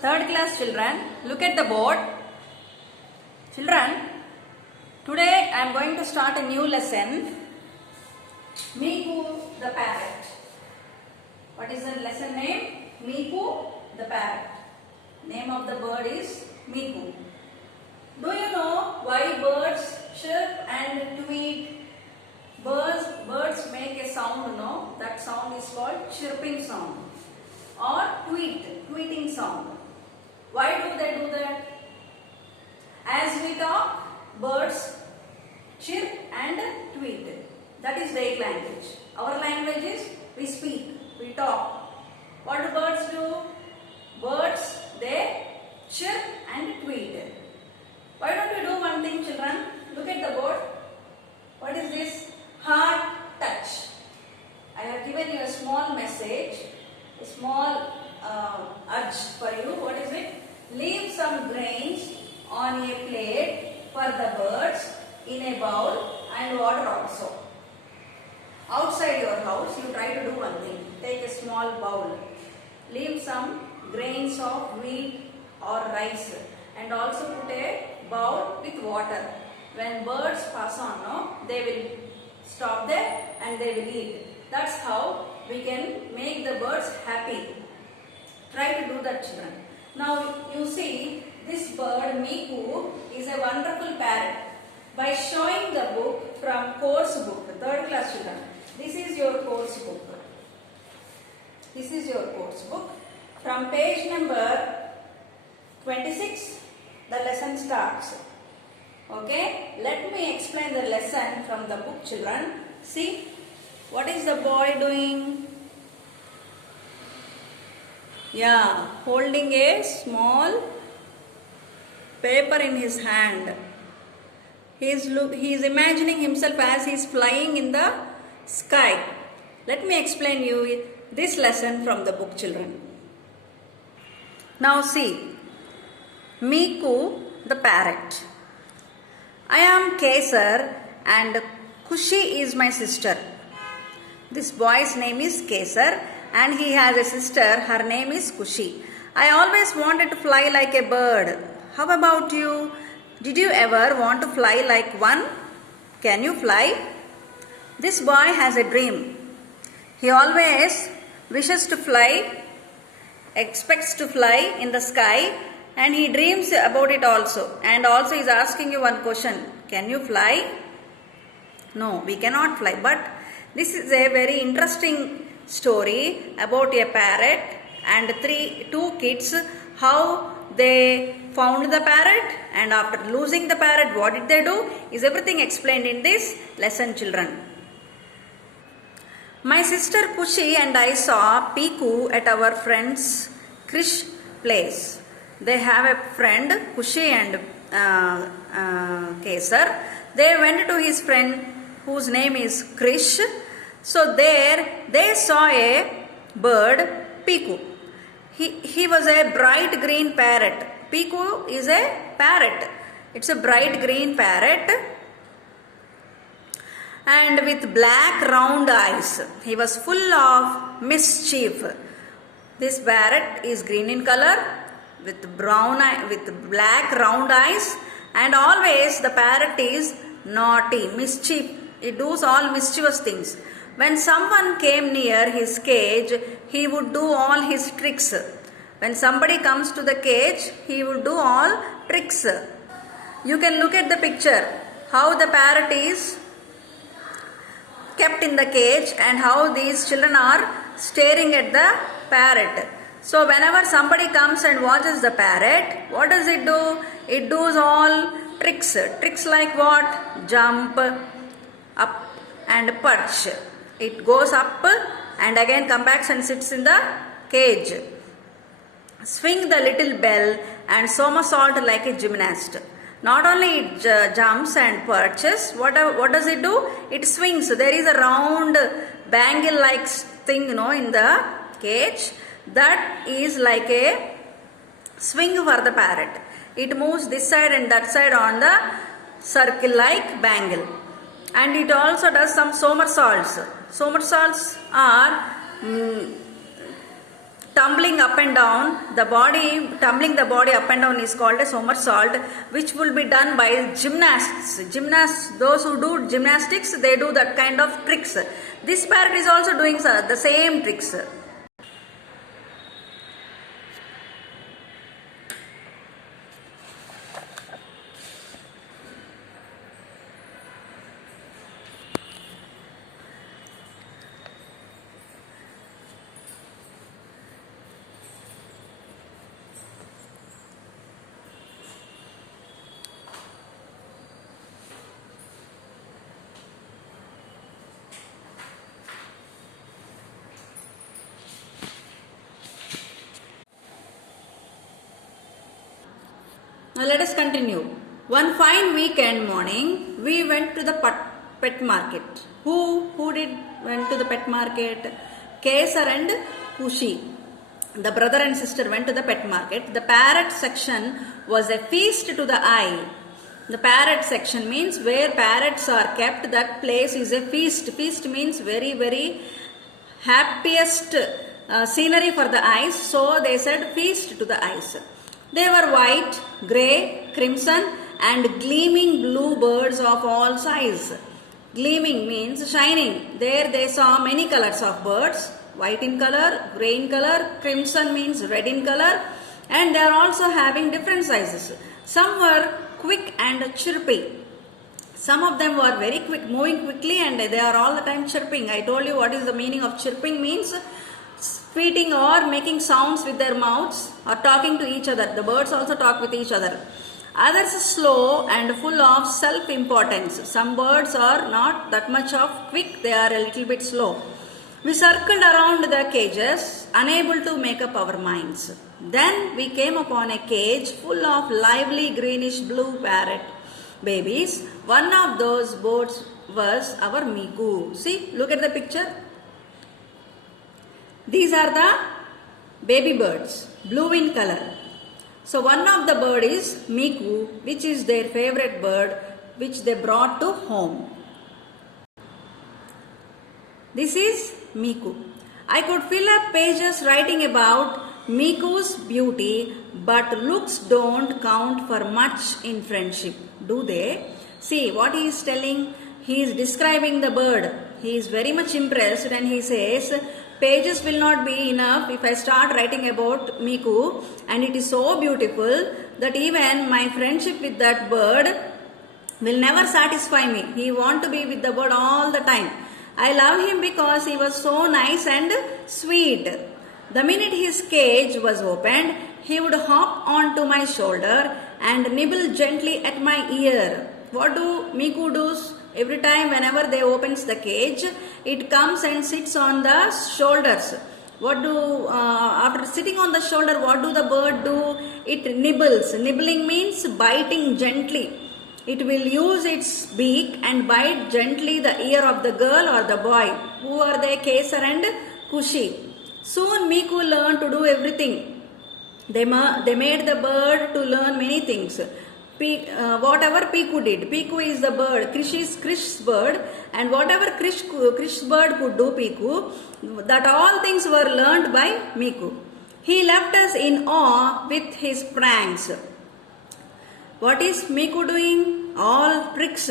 Third class children, look at the board. Children, today I am going to start a new lesson. Miku the parrot. What is the lesson name? Miku the parrot. Name of the bird is Miku. Do you know why birds chirp and tweet? Birds make a sound, no? That sound is called chirping sound or tweeting sound. Why do they do that? As we talk, birds chirp and tweet. That is their language. Our language is we speak, we talk. What do birds do? Birds, they chirp and tweet. Why don't we do one thing, children? Look at the board. What is this? Heart touch. I have given you a small message, a small urge for you. What is it? Leave some grains on a plate for the birds in a bowl and water also. Outside your house, you try to do one thing. Take a small bowl. Leave some grains of wheat or rice and also put a bowl with water. When birds pass on, no, they will stop there and they will eat. That's how we can make the birds happy. Try to do that, children. Now you see, this bird Miku is a wonderful parrot. By showing the book from course book, third class children, this is your course book. This is your course book. From page number 26, the lesson starts. Okay, let me explain the lesson from the book, children. See, what is the boy doing? Yeah, holding a small paper in his hand. He is imagining himself as he is flying in the sky. Let me explain you this lesson from the book, children. Now see, Miku the parrot. I am Kesar and Kushi is my sister. This boy's name is Kesar and he has a sister. Her name is Kushi. I always wanted to fly like a bird. How about you? Did you ever want to fly like one? Can you fly? This boy has a dream. He always wishes to fly, expects to fly in the sky, and he dreams about it also. And also is asking you one question. Can you fly? No, we cannot fly. But this is a very interesting story about a parrot and two kids, how they found the parrot and after losing the parrot, what did they do? Is everything explained in this lesson, children. My sister Kushi and I saw Piku at our friend's Krish place. They have a friend, Kushi and Kesar. They went to his friend whose name is Krish. So there they saw a bird, Piku. He was a bright green parrot. Piku is a parrot. It's a bright green parrot and with black round eyes. He was full of mischief. This parrot is green in color with black round eyes, and always the parrot is naughty, mischief. It does all mischievous things. When someone came near his cage, he would do all his tricks. When somebody comes to the cage, he would do all tricks. You can look at the picture, how the parrot is kept in the cage and how these children are staring at the parrot. So whenever somebody comes and watches the parrot, what does it do? It does all tricks. Tricks like what? Jump, up and perch. It goes up and again comes back and sits in the cage. Swing the little bell and somersault like a gymnast. Not only it jumps and perches, what does it do? It swings. There is a round bangle like thing, in the cage. That is like a swing for the parrot. It moves this side and that side on the circle like bangle. And it also does some somersaults. Somersaults are tumbling up and down, tumbling the body up and down is called a somersault, which will be done by gymnasts. Those who do gymnastics, they do that kind of tricks. This parrot is also doing the same tricks. Now let us continue. One fine weekend morning, we went to the pet market. Who went to the pet market? Kesar and Kushi, the brother and sister, went to the pet market. The parrot section was a feast to the eye. The parrot section means where parrots are kept. That place is a feast. Feast means very, very happiest scenery for the eyes. So they said feast to the eyes. They were white, grey, crimson and gleaming blue birds of all sizes. Gleaming means shining. There they saw many colors of birds. White in color, grey in color, crimson means red in color, and they are also having different sizes. Some were quick and chirpy. Some of them were very quick, moving quickly, and they are all the time chirping. I told you what is the meaning of chirping means. Tweeting or making sounds with their mouths or talking to each other. The birds also talk with each other. Others slow and full of self-importance. Some birds are not that much of quick, they are a little bit slow. We circled around the cages, unable to make up our minds. Then we came upon a cage full of lively greenish blue parrot babies. One of those birds was our Miku. See, look at the picture. These are the baby birds, blue in color. So one of the bird is Miku, which is their favorite bird, which they brought to home. This is Miku. I could fill up pages writing about Miku's beauty, but looks don't count for much in friendship, do they? See what he is telling. He is describing the bird. He is very much impressed and he says, pages will not be enough if I start writing about Miku, and it is so beautiful that even my friendship with that bird will never satisfy me. He wants to be with the bird all the time. I love him because he was so nice and sweet. The minute his cage was opened, he would hop onto my shoulder and nibble gently at my ear. What do Miku do? Every time whenever they opens the cage, it comes and sits on the shoulders. After sitting on the shoulder, what do the bird do? It nibbles. Nibbling means biting gently. It will use its beak and bite gently the ear of the girl or the boy. Who are they? Kesar and Kushi. Soon Miku learned to do everything. They made the bird to learn many things. Whatever Piku did. Piku is the bird, Krish's bird, and whatever Krish's bird could do, Piku, that all things were learned by Miku. He left us in awe with his pranks. What is Miku doing? All tricks.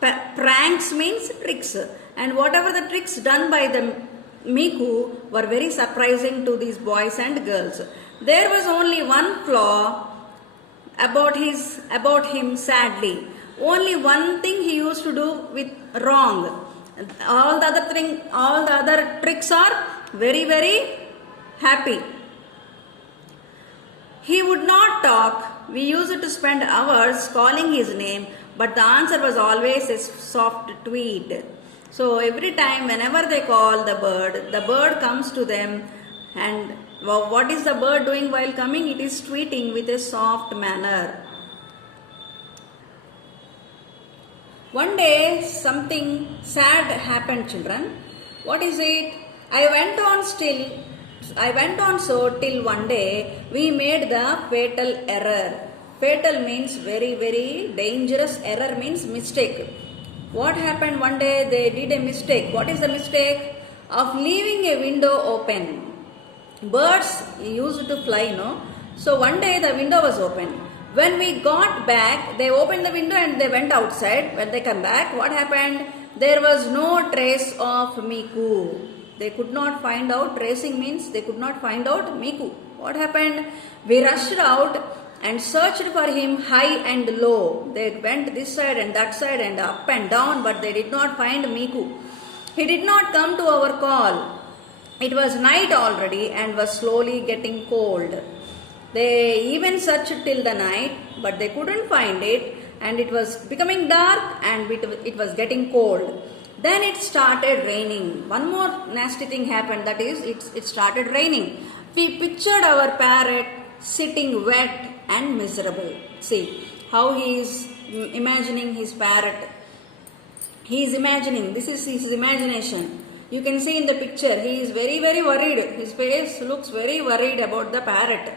Pranks means tricks, and whatever the tricks done by the Miku were very surprising to these boys and girls. There was only one flaw about him, sadly. Only one thing he used to do with wrong. All the other tricks are very, very happy. He would not talk. We used to spend hours calling his name, but the answer was always a soft tweet. So every time whenever they call the bird comes to them. And what is the bird doing while coming? It is tweeting with a soft manner. One day something sad happened, children. What is it? I went on so till one day we made the fatal error. Fatal means very, very dangerous. Error means mistake. What happened one day? They did a mistake. What is the mistake? Of leaving a window open. Birds used to fly, no? So one day the window was open. When we got back, they opened the window and they went outside. When they come back, what happened? There was no trace of Miku. They could not find out. Tracing means they could not find out Miku. What happened? We rushed out and searched for him high and low. They went this side and that side and up and down, but they did not find Miku. He did not come to our call. It was night already and was slowly getting cold. They even searched till the night, but they couldn't find it, and it was becoming dark and it was getting cold. Then it started raining. One more nasty thing happened, that is, it started raining. We pictured our parrot sitting wet and miserable. See how he is imagining his parrot. He is imagining, this is his imagination. You can see in the picture, he is very, very worried. His face looks very worried about the parrot.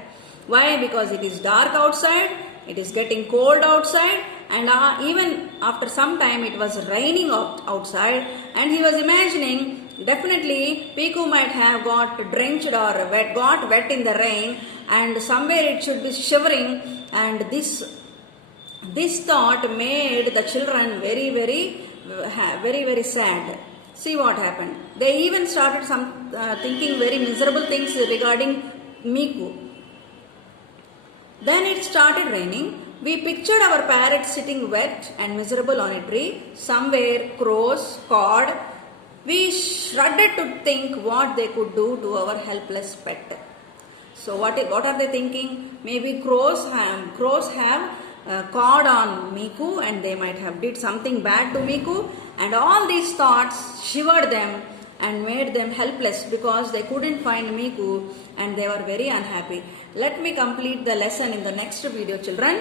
Why? Because it is dark outside, it is getting cold outside, and even after some time it was raining outside, and he was imagining definitely Piku might have got drenched or got wet in the rain, and somewhere it should be shivering, and this thought made the children very, very sad. See what happened. They even started thinking very miserable things regarding Miku. Then it started raining. We pictured our parrot sitting wet and miserable on a tree. Somewhere crows cawed. We shuddered to think what they could do to our helpless pet. So what are they thinking? Maybe crows have cawed on Miku, and they might have did something bad to Miku, and all these thoughts shivered them and made them helpless because they couldn't find Miku and they were very unhappy. Let me complete the lesson in the next video, children.